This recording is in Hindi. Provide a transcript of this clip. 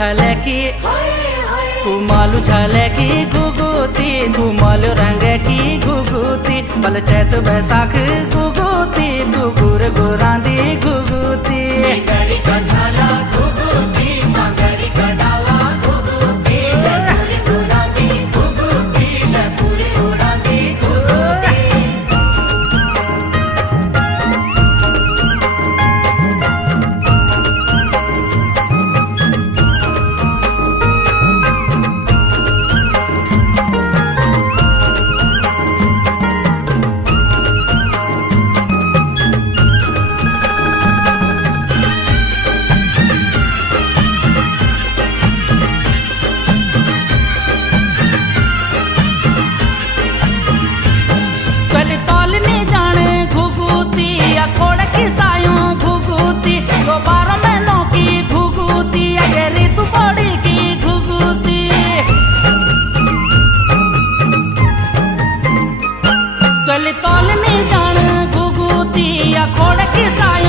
झालकी घुगुती कुमाल रंग की घुगुती बल चैत बैसाख घुगुती गुगुर गुरांदी घुगुती तोलने जान घुगुती या खोड़ की साई